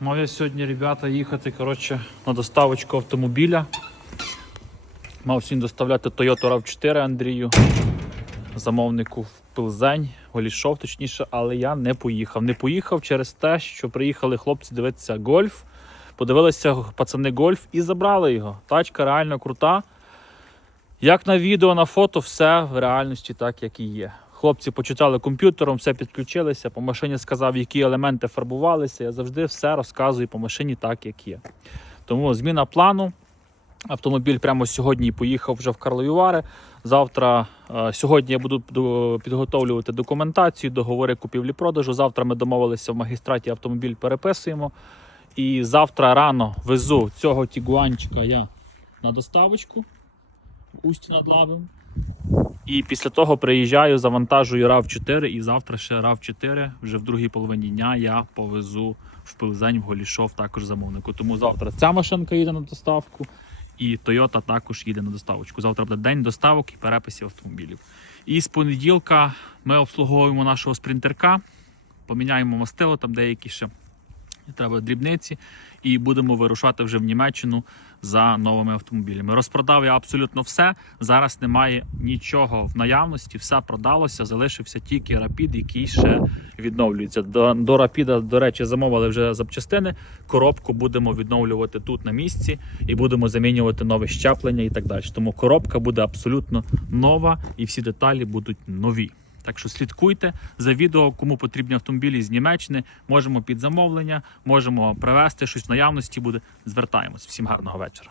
Мав я сьогодні, ребята, їхати коротше, на доставочку автомобіля. Мав сьогодні доставляти Toyota RAV4 Андрію, замовнику в Пилзень, Голішов, точніше, але я не поїхав. Не поїхав через те, що приїхали хлопці дивитися гольф. Подивилися пацани гольф і забрали його. Тачка реально крута. Як на відео, на фото, все в реальності так, як і є. Хлопці почитали комп'ютером, все підключилися, по машині сказав, які елементи фарбувалися. Я завжди все розказую по машині так, як є. Тому зміна плану. Автомобіль прямо сьогодні поїхав вже в Карлові Вари. Завтра, е, сьогодні я буду підготовлювати документацію, договори купівлі-продажу. Завтра ми домовилися в магістраті автомобіль переписуємо. І завтра рано везу цього тігуанчика я на доставочку в Усті над Лабем. І після того приїжджаю, завантажую RAV4 і завтра ще RAV4 вже в другій половині дня я повезу в Пилзень, в Голішов також замовнику. Тому завтра ця машинка їде на доставку, і Toyota також їде на доставочку. Завтра буде день доставок і переписів автомобілів. І з понеділка ми обслуговуємо нашого спринтерка, поміняємо мастило, там деякі ще треба дрібниці, і будемо вирушати вже в Німеччину за новими автомобілями. Розпродав я абсолютно все. Зараз немає нічого в наявності, все продалося, залишився тільки Rapid, який ще відновлюється. До, до Rapid, до речі, замовили вже запчастини. Коробку будемо відновлювати тут на місці і будемо замінювати нове щеплення і так далі. Тому коробка буде абсолютно нова і всі деталі будуть нові. Так що слідкуйте за відео, кому потрібні автомобілі з Німеччини. Можемо під замовлення, можемо привезти щось в наявності буде. Звертаємось. Всім гарного вечора.